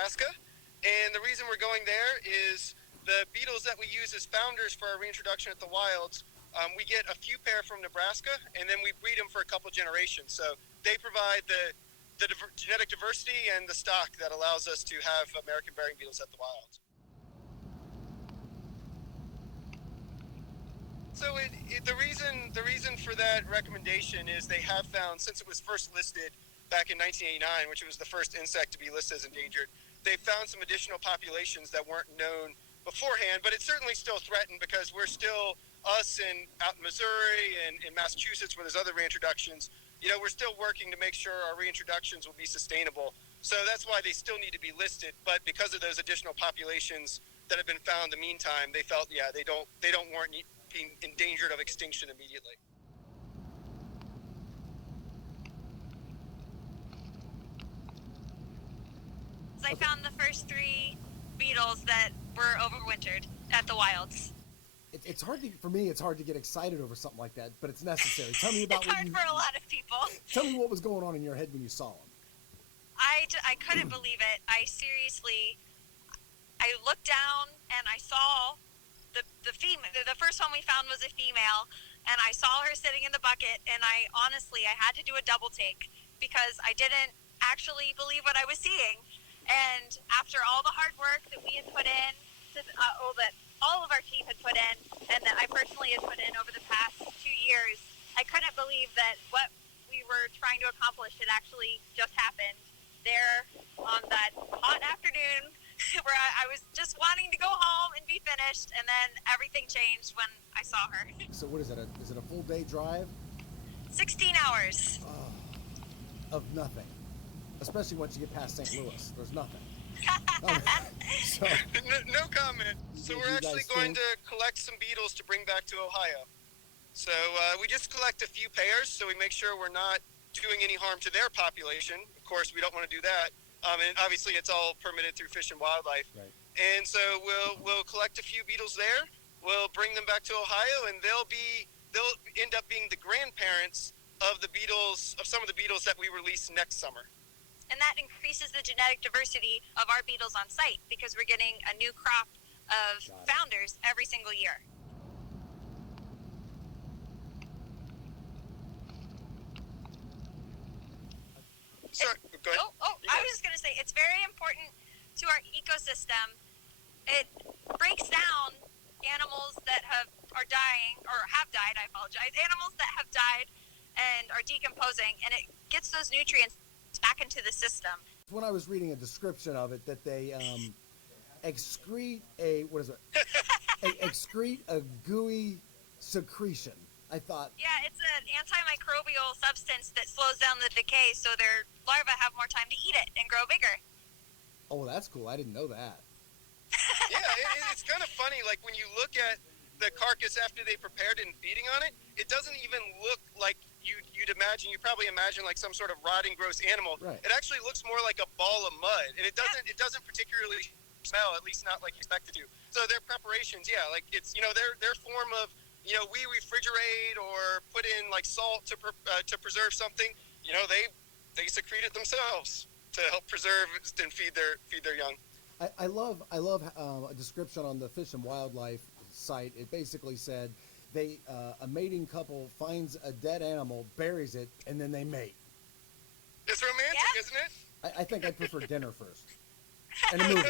Nebraska. And the reason we're going there is the beetles that we use as founders for our reintroduction at the wilds, we get a few pair from Nebraska, and then we breed them for a couple generations. So they provide the genetic diversity and the stock that allows us to have American burying beetles at the wilds. So the reason for that recommendation is they have found, since it was first listed back in 1989, which was the first insect to be listed as endangered, they found some additional populations that weren't known beforehand, but it's certainly still threatened because we're still, us and out in Missouri and in Massachusetts where there's other reintroductions, we're still working to make sure our reintroductions will be sustainable. So that's why they still need to be listed, but because of those additional populations that have been found in the meantime, they felt, they don't warrant being endangered of extinction immediately. I found the first 3 beetles that were overwintered at the wilds. It's hard for me. It's hard to get excited over something like that, but it's necessary. Tell me about. It's hard for a lot of people. Tell me what was going on in your head when you saw them. I couldn't believe it. I looked down and I saw the female. The first one we found was a female, and I saw her sitting in the bucket. And I had to do a double take because I didn't actually believe what I was seeing. And after all the hard work that we had put in, that all of our team had put in, and that I personally had put in over the past 2 years, I couldn't believe that what we were trying to accomplish had actually just happened there on that hot afternoon where I was just wanting to go home and be finished, and then everything changed when I saw her. So what is it? Is it a full day drive? 16 hours. Of nothing. Especially once you get past St. Louis. There's nothing. So, no comment. So we're actually going to collect some beetles to bring back to Ohio. So we just collect a few pairs, so we make sure we're not doing any harm to their population. Of course, we don't want to do that. And obviously, it's all permitted through Fish and Wildlife. Right. And so we'll collect a few beetles there. We'll bring them back to Ohio, and they'll end up being the grandparents of some of the beetles that we release next summer. And that increases the genetic diversity of our beetles on site because we're getting a new crop of founders every single year. Sorry, go ahead. I was just going to say, it's very important to our ecosystem. It breaks down animals that are dying, or have died, animals that have died and are decomposing, and it gets those nutrients back into the system. When I was reading a description of it, that they excrete excrete a gooey secretion. I thought. Yeah, it's an antimicrobial substance that slows down the decay, so their larvae have more time to eat it and grow bigger. Oh, that's cool. I didn't know that. Yeah, it's kind of funny. Like when you look at the carcass after they prepared it and feeding on it, it doesn't even look like you'd imagine. You probably imagine like some sort of rotting, gross animal. Right. It actually looks more like a ball of mud, and it doesn't particularly smell, at least not like you expect it to. So their preparations, like it's their form of we refrigerate or put in like salt to preserve something. They secrete it themselves to help preserve and feed their young. I love a description on the Fish and Wildlife site. It basically said a mating couple finds a dead animal, buries it, and then they mate. It's romantic, isn't it? I think I'd prefer dinner first. And a movie.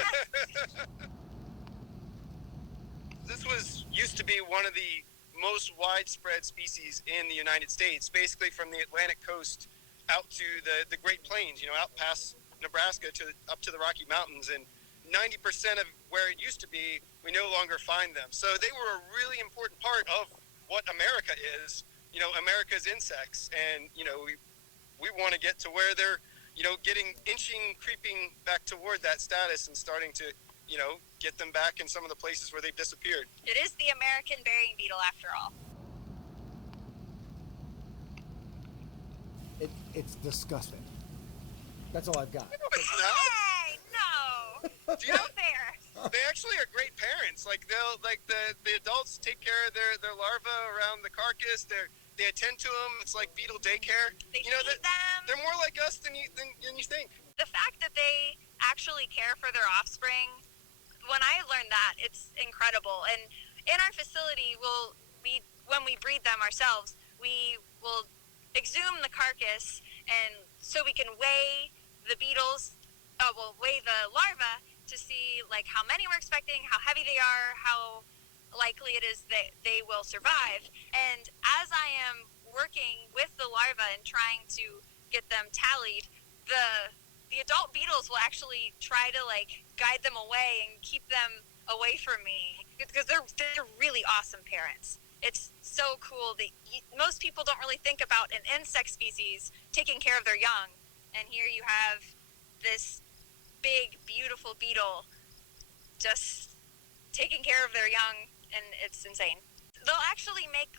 This used to be one of the most widespread species in the United States, basically from the Atlantic coast out to the Great Plains, out past Nebraska up to the Rocky Mountains, and 90% of where it used to be, we no longer find them. So they were a really important part of what America is, America's insects. And, we want to get to where they're, creeping back toward that status and starting to, get them back in some of the places where they've disappeared. It is the American burying beetle after all. It's disgusting. That's all I've got. No, it's not. Hey, no. No fair. They actually are great parents. Like the adults take care of their larvae around the carcass. They attend to them. It's like beetle daycare. They feed them. They're more like us than you think. The fact that they actually care for their offspring. When I learned that, it's incredible. And in our facility, when we breed them ourselves, we will exhume the carcass, and so we can weigh the beetles. We'll weigh the larvae to see like how many we're expecting, how heavy they are, how likely it is that they will survive. And as I am working with the larvae and trying to get them tallied, the adult beetles will actually try to like guide them away and keep them away from me because they're really awesome parents. It's so cool that most people don't really think about an insect species taking care of their young, and here you have this big, beautiful beetle just taking care of their young, and it's insane. They'll actually make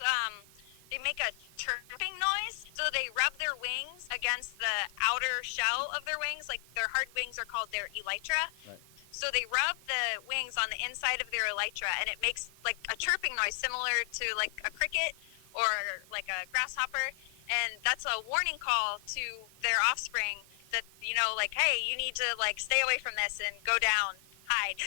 they make a chirping noise, so they rub their wings against the outer shell of their wings. Like their hard wings are called their elytra. Right. So they rub the wings on the inside of their elytra, and it makes like a chirping noise similar to like a cricket or like a grasshopper, and that's a warning call to their offspring that, you know, like, hey, you need to like stay away from this and go down, hide.